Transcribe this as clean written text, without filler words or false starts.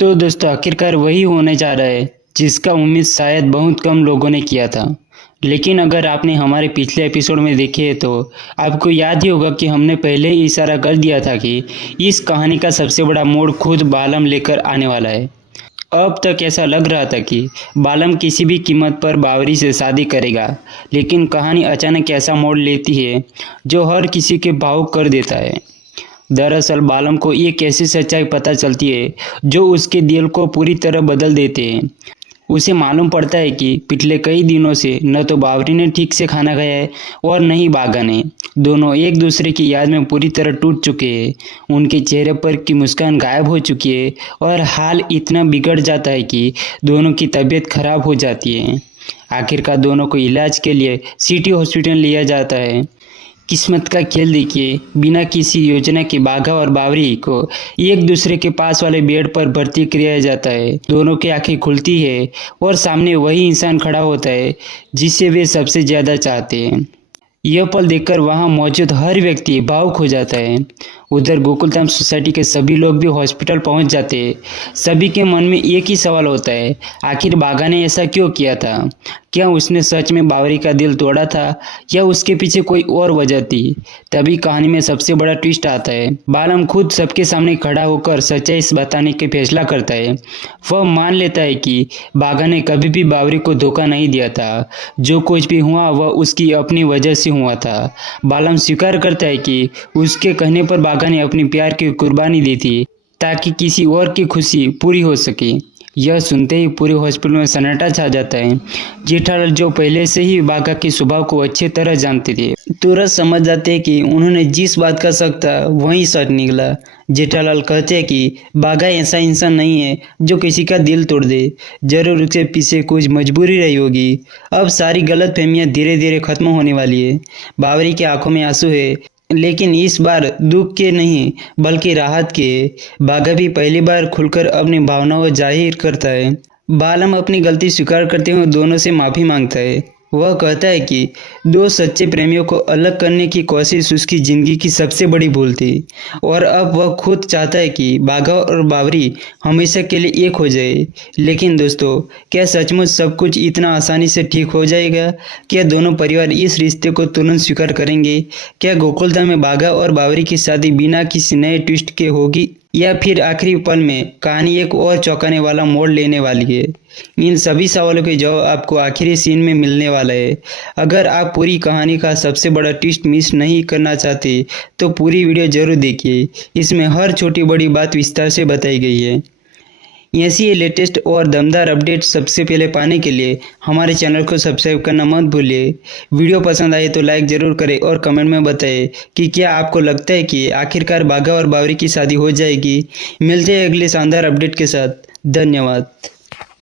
तो दोस्तों आखिरकार वही होने जा रहा है जिसका उम्मीद शायद बहुत कम लोगों ने किया था। लेकिन अगर आपने हमारे पिछले एपिसोड में देखे तो आपको याद ही होगा कि हमने पहले ही इशारा कर दिया था कि इस कहानी का सबसे बड़ा मोड़ खुद बालम लेकर आने वाला है। अब तक ऐसा लग रहा था कि बालम किसी भी कीमत पर बावरी से शादी करेगा, लेकिन कहानी अचानक ऐसा मोड़ लेती है जो हर किसी के भावुक कर देता है। दरअसल बालम को एक ऐसी सच्चाई पता चलती है जो उसके दिल को पूरी तरह बदल देते हैं। उसे मालूम पड़ता है कि पिछले कई दिनों से न तो बावरी ने ठीक से खाना खाया है और न ही बागा ने। दोनों एक दूसरे की याद में पूरी तरह टूट चुके हैं। उनके चेहरे पर की मुस्कान गायब हो चुकी है और हाल इतना बिगड़ जाता है कि दोनों की तबीयत खराब हो जाती है। आखिरकार दोनों को इलाज के लिए सिटी हॉस्पिटल लिया जाता है। किस्मत का खेल देखिए, बिना किसी योजना के बाघा और बावरी को एक दूसरे के पास वाले बेड पर भर्ती किया जाता है। दोनों की आंखें खुलती है और सामने वही इंसान खड़ा होता है जिसे वे सबसे ज्यादा चाहते हैं। यह पल देखकर वहां मौजूद हर व्यक्ति भावुक हो जाता है। उधर गोकुलधाम सोसाइटी के सभी लोग भी हॉस्पिटल पहुंच जाते हैं। सभी के मन में एक ही सवाल होता है, आखिर बाघा ने ऐसा क्यों किया था? क्या उसने सच में बावरी का दिल तोड़ा था या उसके पीछे कोई और वजह थी? तभी कहानी में सबसे बड़ा ट्विस्ट आता है। बालम खुद सबके सामने खड़ा होकर सच्चाई बताने के फैसला करता है। वह मान लेता है कि बाघा ने कभी भी बावरी को धोखा नहीं दिया था। जो कुछ भी हुआ वह उसकी अपनी वजह से हुआ था। बालम स्वीकार करता है कि उसके कहने पर बाघा ने अपनी प्यार की कुर्बानी दी थी ताकि किसी और की खुशी पूरी हो सके। यह सुनते ही पूरे हॉस्पिटल में सन्नाटा छा जाता है। जेठालाल जो पहले से ही बाघा के स्वभाव को अच्छी तरह जानते थे, तुरंत समझ जाते हैं कि उन्होंने जिस बात का शक था वही सच निकला। जेठालाल कहते हैं कि बाघा ऐसा इंसान नहीं है जो किसी का दिल तोड़ दे, जरूर उसके पीछे कुछ मजबूरी रही होगी। अब सारी गलतफहमियां धीरे धीरे खत्म होने वाली है। बावरी की आंखों में आंसू है, लेकिन इस बार दुख के नहीं बल्कि राहत के। बाघा भी पहली बार खुलकर अपनी भावनाओं जाहिर करता है। बालम अपनी गलती स्वीकार करते हुए दोनों से माफी मांगता है। वह कहता है कि दो सच्चे प्रेमियों को अलग करने की कोशिश उसकी जिंदगी की सबसे बड़ी भूल थी और अब वह खुद चाहता है कि बाघा और बावरी हमेशा के लिए एक हो जाए। लेकिन दोस्तों, क्या सचमुच सब कुछ इतना आसानी से ठीक हो जाएगा? क्या दोनों परिवार इस रिश्ते को तुरंत स्वीकार करेंगे? क्या गोकुलधाम में बाघा और बावरी की शादी बिना किसी नए ट्विस्ट के होगी, या फिर आखिरी पल में कहानी एक और चौंकाने वाला मोड़ लेने वाली है? इन सभी सवालों के जवाब आपको आखिरी सीन में मिलने वाला है। अगर आप पूरी कहानी का सबसे बड़ा ट्विस्ट मिस नहीं करना चाहते तो पूरी वीडियो जरूर देखिए। इसमें हर छोटी बड़ी बात विस्तार से बताई गई है। ऐसी लेटेस्ट और दमदार अपडेट सबसे पहले पाने के लिए हमारे चैनल को सब्सक्राइब करना मत भूलिए। वीडियो पसंद आए तो लाइक जरूर करें और कमेंट में बताएं कि क्या आपको लगता है कि आखिरकार बाघा और बावरी की शादी हो जाएगी। मिलते हैं अगले शानदार अपडेट के साथ। धन्यवाद।